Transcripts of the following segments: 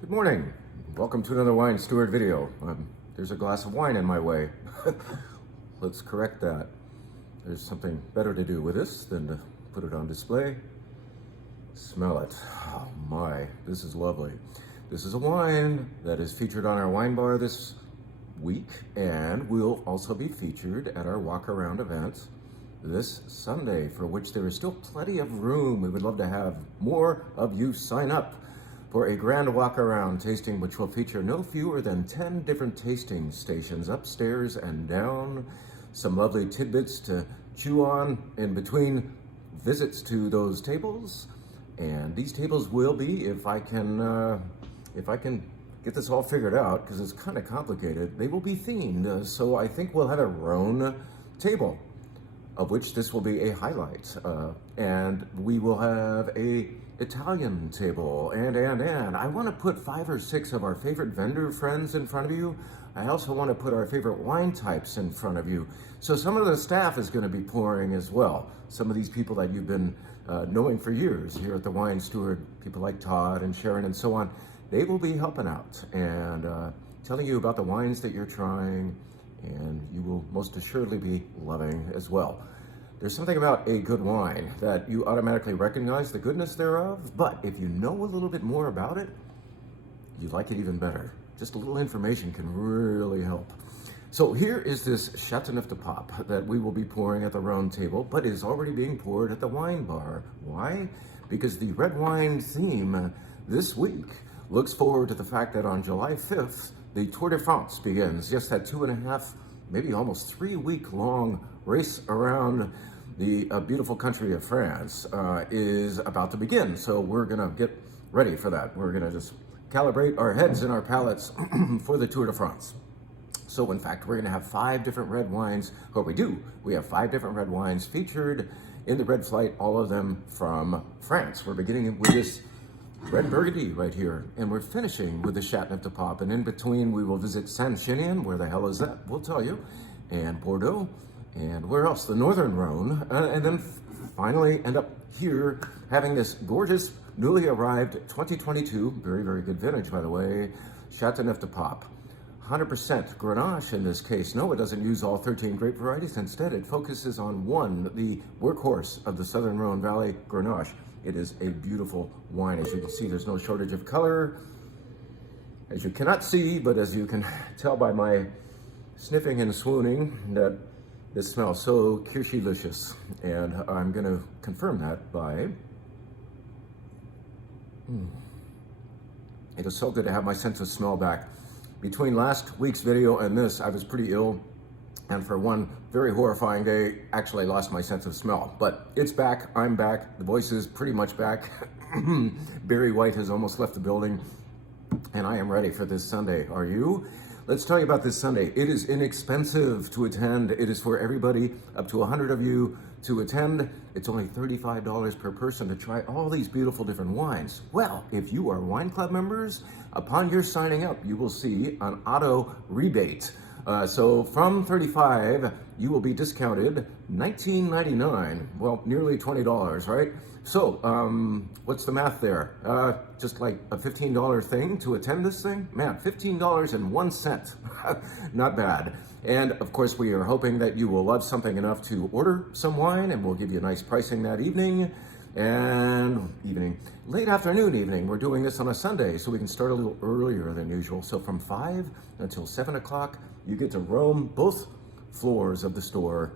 Good morning. Welcome to another wine steward video. There's a glass of wine in my way. Let's correct that. There's something better to do with this than to put it on display. Smell it. Oh my, this is lovely. This is a wine that is featured on our wine bar this week and will also be featured at our walk around event this Sunday, for which there is still plenty of room. We would love to have more of you sign up for a grand walk around tasting, which will feature no fewer than 10 different tasting stations upstairs and down. Some lovely tidbits to chew on in between visits to those tables. And these tables will be, if I can get this all figured out, because it's kind of complicated, they will be themed. So I think we'll have a Rhone table, of which this will be a highlight. And we will have a Italian table, and I want to put 5 or 6 of our favorite vendor friends in front of you. I also want to put our favorite wine types in front of you. So some of the staff is going to be pouring as well. Some of these people that you've been knowing for years here at the Wine Steward, people like Todd and Sharon and so on, they will be helping out and telling you about the wines that you're trying, and you will most assuredly be loving as well. There's something about a good wine that you automatically recognize the goodness thereof, but if you know a little bit more about it, you like it even better. Just a little information can really help. So here is this Chateauneuf-du-Pape that we will be pouring at the round table, but is already being poured at the wine bar. Why? Because the red wine theme this week looks forward to the fact that on July 5th, the Tour de France begins. Yes, that 2.5, maybe almost 3-week long race around the beautiful country of France is about to begin. So we're gonna get ready for that. We're gonna just calibrate our heads and our palates for the Tour de France. So in fact, we're gonna have 5 different red wines, or we have 5 different red wines featured in the red flight, all of them from France. We're beginning with this red Burgundy right here, and we're finishing with the Chateauneuf-du-Pape, and in between we will visit Saint-Chinian, where the hell is that? We'll tell you, and Bordeaux, and where else? The Northern Rhone, and then finally end up here having this gorgeous, newly arrived 2022, very, very good vintage, by the way, Chateauneuf-du-Pape. 100% Grenache in this case. No, it doesn't use all 13 grape varieties. Instead, it focuses on one, the workhorse of the Southern Rhone Valley, Grenache. It is a beautiful wine. As you can see, there's no shortage of color. As you cannot see, but as you can tell by my sniffing and swooning, that this smells so kirschy-licious. And I'm going to confirm that by... It is so good to have my sense of smell back. Between last week's video and this, I was pretty ill, and for one very horrifying day, actually lost my sense of smell. But it's back, I'm back, the voice is pretty much back. Barry White has almost left the building, and I am ready for this Sunday. Are you? Let's tell you about this Sunday. It is inexpensive to attend. It is for everybody, up to 100 of you to attend. It's only $35 per person to try all these beautiful different wines. Well, if you are wine club members, upon your signing up, you will see an auto rebate. So from $35, you will be discounted $19.99. Well, nearly $20, right? So what's the math there? Just like a $15 thing to attend this thing? Man, $15.01. Not bad. And of course, we are hoping that you will love something enough to order some wine, and we'll give you nice pricing that evening. And late afternoon evening, we're doing this on a Sunday, so we can start a little earlier than usual. So from 5 until 7 o'clock, you get to roam both floors of the store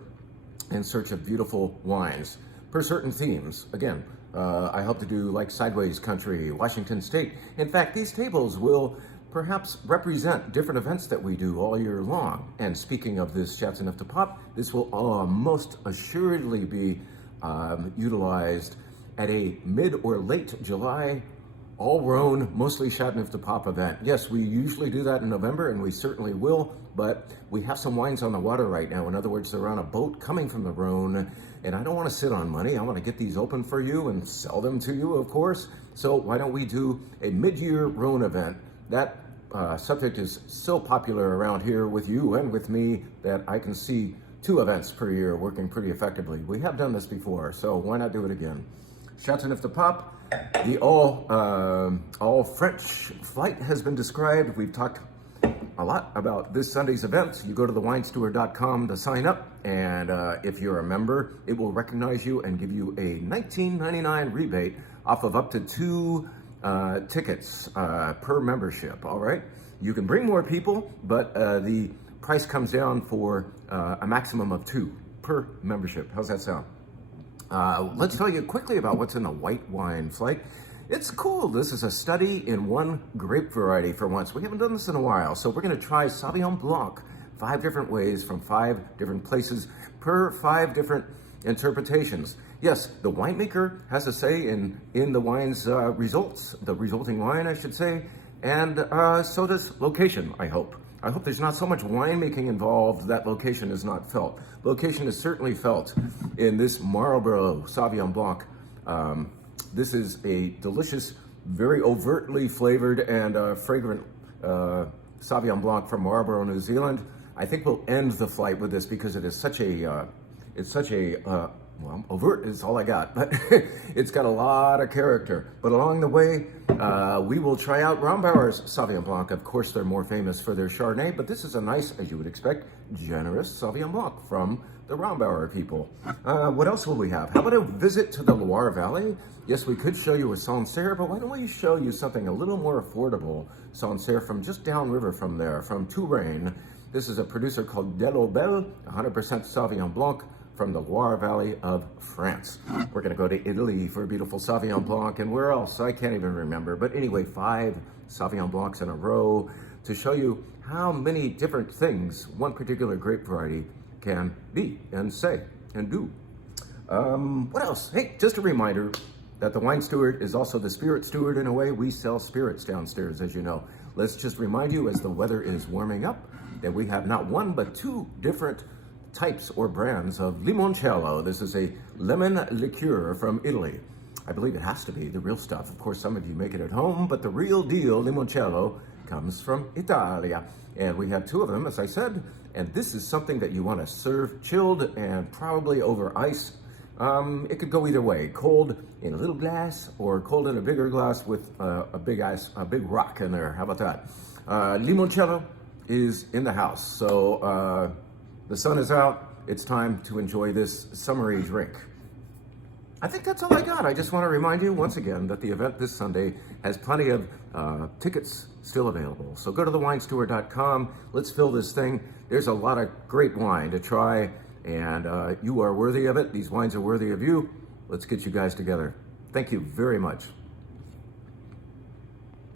in search of beautiful wines per certain themes. Again, I hope to do like Sideways Country, Washington State. In fact, these tables will perhaps represent different events that we do all year long. And speaking of this Chateauneuf-du-Pape, this will most assuredly be utilized at a mid or late July all Rhone, mostly Chateauneuf-du-Pape event. Yes, we usually do that in November, and we certainly will, but we have some wines on the water right now. In other words, they're on a boat coming from the Rhone, and I don't want to sit on money. I want to get these open for you and sell them to you, of course. So why don't we do a mid-year Rhone event? That subject is so popular around here with you and with me that I can see 2 events per year working pretty effectively. We have done this before, so why not do it again? Chateauneuf-du-Pape, The all French flight has been described. We've talked a lot about this Sunday's event. You go to thewinesteward.com to sign up, and if you're a member, it will recognize you and give you a $19.99 rebate off of up to 2 tickets per membership. All right, you can bring more people, but the price comes down for a maximum of 2 per membership. How's that sound? Let's tell you quickly about what's in the white wine flight. It's cool. This is a study in one grape variety for once. We haven't done this in a while, so we're going to try Sauvignon Blanc 5 different ways from 5 different places per 5 different interpretations. Yes, the winemaker has a say in the wine's results, the resulting wine, I should say, and so does location, I hope. I hope there's not so much winemaking involved that location is not felt. Location is certainly felt in this Marlborough Sauvignon Blanc. This is a delicious, very overtly flavored and fragrant Sauvignon Blanc from Marlborough, New Zealand. I think we'll end the flight with this because it is such a, well, overt is all I got, but it's got a lot of character. But along the way, we will try out Rombauer's Sauvignon Blanc. Of course, they're more famous for their Chardonnay, but this is a nice, as you would expect, generous Sauvignon Blanc from the Rombauer people. What else will we have? How about a visit to the Loire Valley? Yes, we could show you a Sancerre, but why don't we show you something a little more affordable? Sancerre from just downriver from there, from Touraine. This is a producer called Delobel, 100% Sauvignon Blanc from the Loire Valley of France. We're gonna go to Italy for a beautiful Sauvignon Blanc, and where else? I can't even remember. But anyway, 5 Sauvignon Blancs in a row to show you how many different things one particular grape variety can be and say and do. What else? Hey, just a reminder that the Wine Steward is also the Spirit Steward in a way. We sell spirits downstairs, as you know. Let's just remind you, as the weather is warming up, that we have not 1 but 2 different types or brands of limoncello. This is a lemon liqueur from Italy. I believe it has to be the real stuff. Of course, some of you make it at home, but the real deal limoncello comes from Italia. And we have 2 of them, as I said, and this is something that you want to serve chilled and probably over ice. It could go either way, cold in a little glass or cold in a bigger glass with a big rock in there. How about that? Limoncello is in the house, so the sun is out. It's time to enjoy this summery drink. I think that's all I got. I just want to remind you once again that the event this Sunday has plenty of tickets still available. So go to thewinesteward.com. Let's fill this thing. There's a lot of great wine to try, and you are worthy of it. These wines are worthy of you. Let's get you guys together. Thank you very much.